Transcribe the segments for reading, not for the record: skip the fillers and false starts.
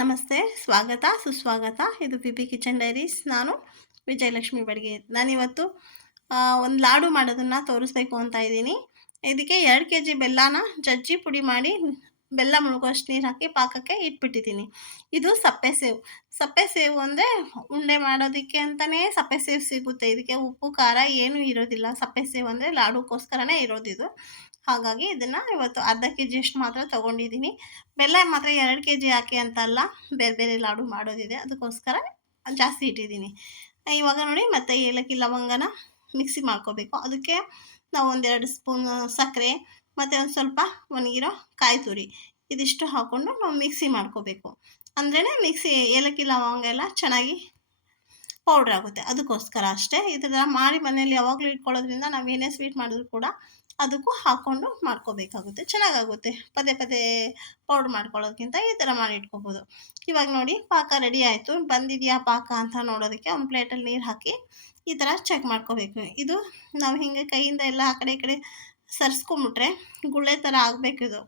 ನಮಸ್ತೆ, ಸ್ವಾಗತ, ಸುಸ್ವಾಗತ. ಇದು ಪಿ ಕಿಚನ್ ಡೈರೀಸ್. ನಾನು ವಿಜಯಲಕ್ಷ್ಮಿ ಬಡ್ಗೆ. ನಾನಿವತ್ತು ಒಂದು ಲಾಡು ಮಾಡೋದನ್ನು ತೋರಿಸ್ಬೇಕು ಅಂತ ಇದ್ದೀನಿ. ಇದಕ್ಕೆ 2 kg ಬೆಲ್ಲನ ಜಜ್ಜಿ ಪುಡಿ ಮಾಡಿ ಬೆಲ್ಲ ಮುಳುಗೋಷ್ಟು ನೀರು ಹಾಕಿ ಪಾಕಕ್ಕೆ ಇಟ್ಬಿಟ್ಟಿದ್ದೀನಿ. ಇದು ಸಪ್ಪೆ ಸೇವು. ಸಪ್ಪೆ ಸೇವು ಅಂದರೆ ಉಂಡೆ ಮಾಡೋದಕ್ಕೆ ಅಂತಲೇ ಸಪ್ಪೆ ಸೇವು ಸಿಗುತ್ತೆ. ಇದಕ್ಕೆ ಉಪ್ಪು ಖಾರ ಏನೂ ಇರೋದಿಲ್ಲ. ಸಪ್ಪೆ ಸೇವು ಅಂದರೆ ಲಾಡುಗೋಸ್ಕರನೇ ಇರೋದಿದು. ಹಾಗಾಗಿ ಇದನ್ನು ಇವತ್ತು ಅರ್ಧ kg ಅಷ್ಟು ಮಾತ್ರ ತೊಗೊಂಡಿದ್ದೀನಿ. ಬೆಲ್ಲ ಮಾತ್ರ 2 kg ಹಾಕಿ ಅಂತಲ್ಲ, ಬೇರೆ ಬೇರೆ ಲಾಡು ಮಾಡೋದಿದೆ, ಅದಕ್ಕೋಸ್ಕರ ಜಾಸ್ತಿ ಇಟ್ಟಿದ್ದೀನಿ. ಇವಾಗ ನೋಡಿ, ಮತ್ತು ಏಲಕ್ಕಿ ಲವಂಗನ ಮಿಕ್ಸಿ ಮಾಡ್ಕೋಬೇಕು. ಅದಕ್ಕೆ ನಾವು 1-2 ಸ್ಪೂನ್ ಸಕ್ಕರೆ ಮತ್ತು ಒಂದು ಸ್ವಲ್ಪ ಒಣಗಿರೋ ಕಾಯಿ ತುರಿ ಇದಿಷ್ಟು ಹಾಕ್ಕೊಂಡು ನಾವು ಮಿಕ್ಸಿ ಮಾಡ್ಕೋಬೇಕು. ಅಂದ್ರೇ ಏಲಕ್ಕಿ ಲವಂಗ ಎಲ್ಲ ಚೆನ್ನಾಗಿ ಪೌಡ್ರ್ ಆಗುತ್ತೆ. ಅದಕ್ಕೋಸ್ಕರ ಅಷ್ಟೇ. ಈ ಥರ ಮಾಡಿ ಮನೇಲಿ ಯಾವಾಗಲೂ ಇಟ್ಕೊಳ್ಳೋದ್ರಿಂದ ನಾವು ಏನೇ ಸ್ವೀಟ್ ಮಾಡಿದ್ರು ಕೂಡ ಅದಕ್ಕೂ ಹಾಕ್ಕೊಂಡು ಮಾಡ್ಕೋಬೇಕಾಗುತ್ತೆ, ಚೆನ್ನಾಗಾಗುತ್ತೆ. ಪದೇ ಪದೇ ಪೌಡ್ರ್ ಮಾಡ್ಕೊಳ್ಳೋದಕ್ಕಿಂತ ಈ ಥರ ಮಾಡಿ ಇಟ್ಕೋಬೋದು. ಇವಾಗ ನೋಡಿ, ಪಾಕ ರೆಡಿ ಆಯಿತು. ಬಂದಿದೆಯಾ ಪಾಕ ಅಂತ ನೋಡೋದಕ್ಕೆ ಒಂದು ಪ್ಲೇಟಲ್ಲಿ ನೀರು ಹಾಕಿ ಈ ಥರ ಚೆಕ್ ಮಾಡ್ಕೋಬೇಕು. ಇದು ನಾವು ಹಿಂಗೆ ಕೈಯಿಂದ ಎಲ್ಲ ಆ ಕಡೆ ಈ ಕಡೆ ಸರಿಸ್ಕೊಂಬಿಟ್ರೆ ಗುಳ್ಳೆ ಥರ ಆಗಬೇಕು. ಇದು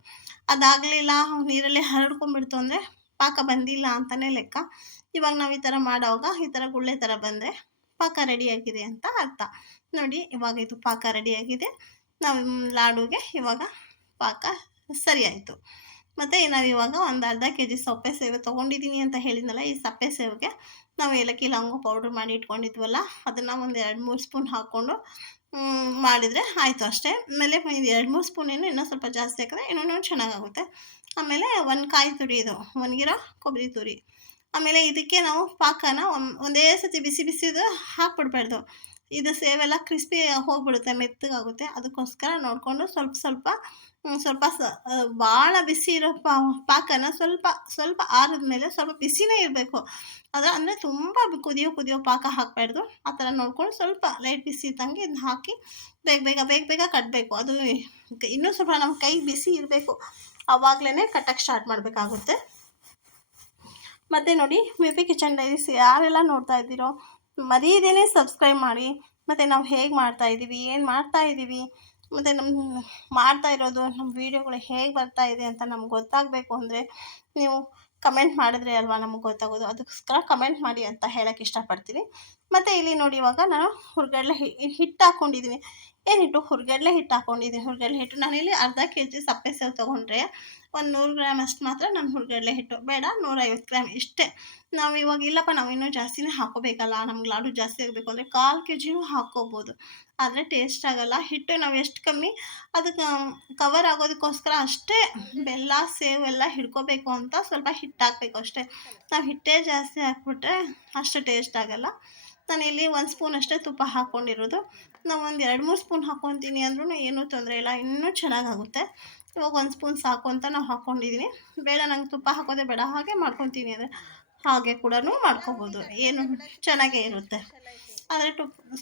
ಅದಾಗಲಿಲ್ಲ, ನೀರಲ್ಲಿ ಹರಡ್ಕೊಂಡ್ಬಿಡ್ತು ಅಂದರೆ ಪಾಕ ಬಂದಿಲ್ಲ ಅಂತಲೇ ಲೆಕ್ಕ. ಇವಾಗ ನಾವು ಈ ಥರ ಮಾಡೋವಾಗ ಈ ಥರ ಗುಳ್ಳೆ ಥರ ಬಂದರೆ ಪಾಕ ರೆಡಿಯಾಗಿದೆ ಅಂತ ಅರ್ಥ. ನೋಡಿ, ಇವಾಗ ಇದು ಪಾಕ ರೆಡಿಯಾಗಿದೆ. ನಾವು ಲಾಡುಗೆ ಇವಾಗ ಪಾಕ ಸರಿ ಆಯಿತು. ಮತ್ತು ನಾವಿವಾಗ ಒಂದು ಅರ್ಧ kg ಸಪ್ಪೆ ಸೇವೆ ತೊಗೊಂಡಿದ್ದೀನಿ ಅಂತ ಹೇಳಿದ್ನಲ್ಲ. ಈ ಸಪ್ಪೆ ಸೇವಿಗೆ ನಾವು ಏಲಕ್ಕಿ ಲವಂಗ ಪೌಡ್ರ್ ಮಾಡಿ ಇಟ್ಕೊಂಡಿದ್ವಲ್ಲ, ಅದನ್ನು ಒಂದು 2-3 ಸ್ಪೂನ್ ಹಾಕ್ಕೊಂಡು ಮಾಡಿದರೆ ಆಯಿತು ಅಷ್ಟೇ. ಆಮೇಲೆ 2-3 ಸ್ಪೂನ್ ಇನ್ನೂ ಸ್ವಲ್ಪ ಜಾಸ್ತಿ ಹಾಕಿದ್ರೆ ಇನ್ನೂ ಚೆನ್ನಾಗಾಗುತ್ತೆ. ಆಮೇಲೆ ಒಂದು ಕಾಯಿ ತುರಿ, ಇದು ಒಣಗಿರೋ ಕೊಬ್ಬರಿ ತುರಿ. ಆಮೇಲೆ ಇದಕ್ಕೆ ನಾವು ಪಾಕನ ಒಂದೇ ಸತಿ ಬಿಸಿ ಬಿಸಿದು ಹಾಕ್ಬಿಡ್ಬಾರ್ದು. ಇದು ಸೇವೆಲ್ಲ ಕ್ರಿಸ್ಪಿ ಹೋಗ್ಬಿಡುತ್ತೆ, ಮೆತ್ತಗಾಗುತ್ತೆ. ಅದಕ್ಕೋಸ್ಕರ ನೋಡಿಕೊಂಡು ಸ್ವಲ್ಪ ಭಾಳ ಬಿಸಿ ಇರೋ ಪಾಕನ ಸ್ವಲ್ಪ ಆರಿದ ಮೇಲೆ ಸ್ವಲ್ಪ ಬಿಸಿನೇ ಇರಬೇಕು. ಅಂದರೆ ತುಂಬ ಕುದಿಯೋ ಪಾಕ ಹಾಕಬಾರ್ದು. ಆ ಥರ ನೋಡ್ಕೊಂಡು ಸ್ವಲ್ಪ ಲೈಟ್ ಬಿಸಿ ಇದ್ದಂಗೆ ಇದನ್ನ ಹಾಕಿ ಬೇಗ ಕಟ್ಟಬೇಕು. ಅದು ಇನ್ನೂ ಸ್ವಲ್ಪ ನಮ್ಮ ಕೈ ಬಿಸಿ ಇರಬೇಕು, ಆವಾಗಲೇ ಕಟ್ಟಕ್ಕೆ ಸ್ಟಾರ್ಟ್ ಮಾಡಬೇಕಾಗುತ್ತೆ. ಮತ್ತು ನೋಡಿ, ಪಿ ಕಿಚನ್ ಡೈರೀಸ್ ಯಾರೆಲ್ಲ ನೋಡ್ತಾ ಇದ್ದೀರೋ ಮರೀದೇನೆ ಸಬ್ಸ್ಕ್ರೈಬ್ ಮಾಡಿ. ಮತ್ತು ನಾವು ಹೇಗೆ ಮಾಡ್ತಾಯಿದ್ದೀವಿ, ಏನು ಮಾಡ್ತಾಯಿದ್ದೀವಿ, ಮತ್ತು ನಮ್ಮ ಮಾಡ್ತಾ ಇರೋದು ನಮ್ಮ ವೀಡಿಯೋಗಳು ಹೇಗೆ ಬರ್ತಾಯಿದೆ ಅಂತ ನಮ್ಗೆ ಗೊತ್ತಾಗಬೇಕು ಅಂದರೆ ನೀವು ಕಮೆಂಟ್ ಮಾಡಿದ್ರೆ ಅಲ್ವಾ ನಮಗೆ ಗೊತ್ತಾಗೋದು. ಅದಕ್ಕೋಸ್ಕರ ಕಮೆಂಟ್ ಮಾಡಿ ಅಂತ ಹೇಳೋಕ್ಕೆ ಇಷ್ಟಪಡ್ತೀನಿ. ಮತ್ತು ಇಲ್ಲಿ ನೋಡಿ, ಇವಾಗ ನಾನು ಹುರ್ಗಡ್ಲೆ ಹಿಟ್ಟು ಹಾಕ್ಕೊಂಡಿದ್ದೀನಿ. ಏನು ಹಿಟ್ಟು? ಹುರ್ಗಡ್ಲೆ ಹಿಟ್ಟು ಹಾಕ್ಕೊಂಡಿದ್ದೀನಿ. ಹುರ್ಗಡ್ಲೆ ಹಿಟ್ಟು ನಾನಿಲ್ಲಿ ಅರ್ಧ kg ಸಪ್ಪೆ ಸೇವು ತೊಗೊಂಡ್ರೆ ಒಂದು 100 ಗ್ರಾಮ್ ಅಷ್ಟು ಮಾತ್ರ ನಾನು ಹುರ್ಗಡ್ಲೆ ಹಿಟ್ಟು, ಬೇಡ 150 ಗ್ರಾಮ್ ಇಷ್ಟೇ. ನಾವು ಇವಾಗ ಇಲ್ಲಪ್ಪ ನಾವು ಇನ್ನೂ ಜಾಸ್ತಿನೇ ಹಾಕ್ಕೋಬೇಕಲ್ಲ, ನಮ್ಗೆ ಲಾಡು ಜಾಸ್ತಿ ಆಗಬೇಕು ಅಂದರೆ 1/4 kgನೂ ಹಾಕ್ಕೋಬೋದು. ಆದರೆ ಟೇಸ್ಟ್ ಆಗೋಲ್ಲ. ಹಿಟ್ಟು ನಾವು ಎಷ್ಟು ಕಮ್ಮಿ ಅದಕ್ಕೆ ಕವರ್ ಆಗೋದಕ್ಕೋಸ್ಕರ ಅಷ್ಟೇ, ಬೆಲ್ಲ ಸೇವು ಎಲ್ಲ ಹಿಡ್ಕೋಬೇಕು ಅಂತ ಸ್ವಲ್ಪ ಹಿಟ್ಟು ಹಾಕಬೇಕು ಅಷ್ಟೇ. ನಾವು ಹಿಟ್ಟೇ ಜಾಸ್ತಿ ಹಾಕ್ಬಿಟ್ರೆ ಅಷ್ಟು ಟೇಸ್ಟ್ ಆಗೋಲ್ಲ. ನಾನಿಲ್ಲಿ 1 ಸ್ಪೂನ್ ಅಷ್ಟೇ ತುಪ್ಪ ಹಾಕ್ಕೊಂಡಿರೋದು. ನಾವು ಒಂದು 2-3 ಸ್ಪೂನ್ ಹಾಕ್ಕೊತೀನಿ ಅಂದ್ರೂ ಏನೂ ತೊಂದರೆ ಇಲ್ಲ, ಇನ್ನೂ ಚೆನ್ನಾಗಾಗುತ್ತೆ. ಇವಾಗ 1 ಸ್ಪೂನ್ ಸಾಕು ಅಂತ ನಾವು ಹಾಕ್ಕೊಂಡಿದ್ದೀನಿ. ಬೇಡ ನಂಗೆ ತುಪ್ಪ ಹಾಕೋದೇ ಬೇಡ, ಹಾಗೆ ಮಾಡ್ಕೊತೀನಿ ಅಂದರೆ ಹಾಗೆ ಕೂಡ ಮಾಡ್ಕೋಬೋದು, ಏನು ಚೆನ್ನಾಗೇ ಇರುತ್ತೆ. ಆದರೆ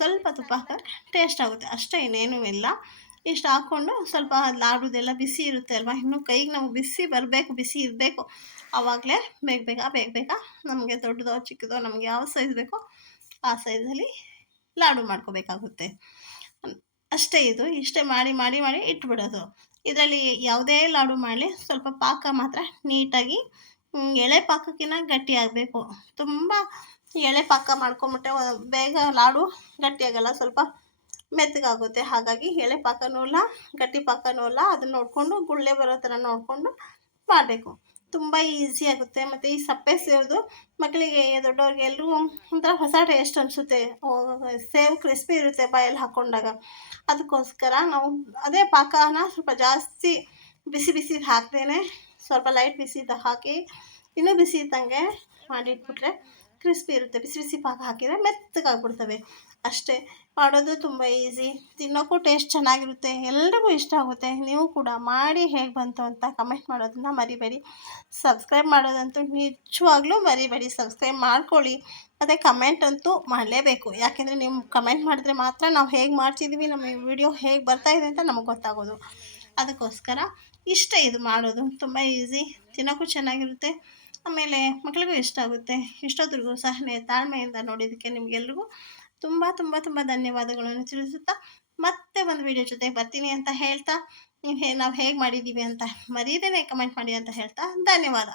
ಸ್ವಲ್ಪ ತುಪ್ಪ ಹಾಕಿದ್ರೆ ಟೇಸ್ಟ್ ಆಗುತ್ತೆ ಅಷ್ಟೇ, ಇನ್ನೇನೂ ಇಲ್ಲ. ಇಷ್ಟು ಹಾಕ್ಕೊಂಡು ಸ್ವಲ್ಪ ಲಾಡುದೆಲ್ಲ ಬಿಸಿ ಇರುತ್ತೆ ಅಲ್ವಾ, ಇನ್ನೂ ಕೈಗೆ ನಾವು ಬಿಸಿ ಬರಬೇಕು, ಬಿಸಿ ಇರಬೇಕು. ಆವಾಗಲೇ ಬೇಗ ನಮಗೆ ದೊಡ್ಡದೋ ಚಿಕ್ಕದೋ ನಮಗೆ ಯಾವ ಸೈಜ್ ಬೇಕೋ ಆ ಸೈಜಲ್ಲಿ ಲಾಡು ಮಾಡ್ಕೋಬೇಕಾಗುತ್ತೆ ಅಷ್ಟೇ. ಇಷ್ಟೇ ಮಾಡಿ ಇಟ್ಬಿಡೋದು. ಇದರಲ್ಲಿ ಯಾವುದೇ ಲಾಡು ಮಾಡಲಿ ಸ್ವಲ್ಪ ಪಾಕ ಮಾತ್ರ ನೀಟಾಗಿ ಎಳೆ ಪಾಕಕ್ಕಿಂತ ಗಟ್ಟಿ ಆಗಬೇಕು. ತುಂಬ ಎಳೆ ಪಾಕ ಮಾಡ್ಕೊಂಬಿಟ್ರೆ ಬೇಗ ಲಾಡು ಗಟ್ಟಿಯಾಗಲ್ಲ, ಸ್ವಲ್ಪ ಮೆತ್ತಗಾಗುತ್ತೆ. ಹಾಗಾಗಿ ಎಳೆ ಪಾಕನೂ ಇಲ್ಲ, ಗಟ್ಟಿ ಪಾಕನೂ ಇಲ್ಲ, ಅದನ್ನ ನೋಡಿಕೊಂಡು ಗುಳ್ಳೆ ಬರೋ ಥರ ನೋಡಿಕೊಂಡು ಮಾಡಬೇಕು. ತುಂಬ ಈಸಿ ಆಗುತ್ತೆ. ಮತ್ತು ಈ ಸಪ್ಪೆ ಸೇವ್ದು ಮಕ್ಕಳಿಗೆ, ದೊಡ್ಡವ್ರಿಗೆ ಎಲ್ರಿಗೂ ಒಂಥರ ಹೊಸ ಟೇಸ್ಟ್ ಅನಿಸುತ್ತೆ. ಸೇವ್ ಕ್ರಿಸ್ಪಿ ಇರುತ್ತೆ ಬಾಯಲ್ಲಿ ಹಾಕ್ಕೊಂಡಾಗ. ಅದಕ್ಕೋಸ್ಕರ ನಾವು ಅದೇ ಪಾಕನ ಸ್ವಲ್ಪ ಜಾಸ್ತಿ ಬಿಸಿ ಹಾಕ್ದೇ ಸ್ವಲ್ಪ ಲೈಟ್ ಬಿಸಿದ ಹಾಕಿ ಇನ್ನೂ ಬಿಸಿ ಇದ್ದಂಗೆ ಮಾಡಿಟ್ಬಿಟ್ರೆ ಕ್ರಿಸ್ಪಿ ಇರುತ್ತೆ. ಬಿಸಿ ಪಾಕ ಹಾಕಿದರೆ ಮೆತ್ತಗಾಗ್ಬಿಡ್ತವೆ ಅಷ್ಟೇ. ಮಾಡೋದು ತುಂಬ ಈಸಿ, ತಿನ್ನೋಕ್ಕೂ ಟೇಸ್ಟ್ ಚೆನ್ನಾಗಿರುತ್ತೆ, ಎಲ್ರಿಗೂ ಇಷ್ಟ ಆಗುತ್ತೆ. ನೀವು ಕೂಡ ಮಾಡಿ ಹೇಗೆ ಬಂತು ಅಂತ ಕಮೆಂಟ್ ಮಾಡೋದನ್ನ ಮರಿಬೇಡಿ. ಸಬ್ಸ್ಕ್ರೈಬ್ ಮಾಡೋದಂತೂ ನಿಜವಾಗ್ಲೂ ಮರಿಬೇಡಿ, ಸಬ್ಸ್ಕ್ರೈಬ್ ಮಾಡ್ಕೊಳ್ಳಿ. ಮತ್ತು ಕಮೆಂಟ್ ಅಂತೂ ಮಾಡಲೇಬೇಕು, ಯಾಕೆಂದರೆ ನೀವು ಕಮೆಂಟ್ ಮಾಡಿದ್ರೆ ಮಾತ್ರ ನಾವು ಹೇಗೆ ಮಾಡ್ತಿದ್ದೀವಿ, ನಮ್ಮ ವಿಡಿಯೋ ಹೇಗೆ ಬರ್ತಾಯಿದೆ ಅಂತ ನಮಗೆ ಗೊತ್ತಾಗೋದು. ಅದಕ್ಕೋಸ್ಕರ ಇಷ್ಟೇ, ಇದು ಮಾಡೋದು ತುಂಬ ಈಸಿ, ತಿನ್ನೋಕ್ಕೂ ಚೆನ್ನಾಗಿರುತ್ತೆ, ಆಮೇಲೆ ಮಕ್ಕಳಿಗೂ ಇಷ್ಟ ಆಗುತ್ತೆ. ಇಷ್ಟೊತ್ತಿಗೂ ಸಹ ತಾಳ್ಮೆಯಿಂದ ನೋಡಿದ್ದಕ್ಕೆ ನಿಮಗೆಲ್ರಿಗೂ ತುಂಬ ಧನ್ಯವಾದಗಳನ್ನು ತಿಳಿಸುತ್ತಾ, ಮತ್ತೆ ಒಂದು ವಿಡಿಯೋ ಜೊತೆ ಬರ್ತೀನಿ ಅಂತ ಹೇಳ್ತಾ, ನಾವು ಹೇಗೆ ಮಾಡಿದ್ದೀವಿ ಅಂತ ಮರೀದೇ ಕಮೆಂಟ್ ಮಾಡಿ ಅಂತ ಹೇಳ್ತಾ ಧನ್ಯವಾದ.